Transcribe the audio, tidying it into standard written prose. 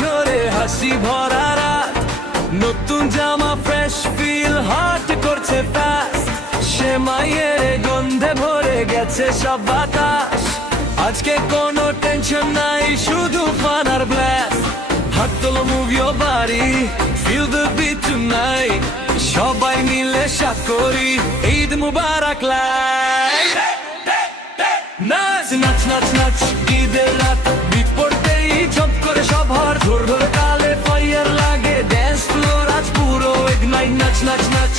ঝরে হাসি ভরা রাত, নতুন জামা ফ্রেশ ফিল, হার্ট করছে ফাস্ট, সে মায়ের গন্ধে ভরে গেছে সব বাতাস। আজকে কোনো টেনশন নাই, শুধু ফান আর ব্লাস্ট। হাত তোলো, move your body, feel the bit tonight. সবাই মিলে সাত করি ঈদ মুবারক লাইট। নাচ নাচ নাচ নাচ ঈদের রাত, বিট পড়তেই জব করে সব হার, ধর ধরে তালে ফায়ার লাগে, ড্যান্স ফ্লোর আজ পুরো ইগনাইট। নাচ নাচ নাচ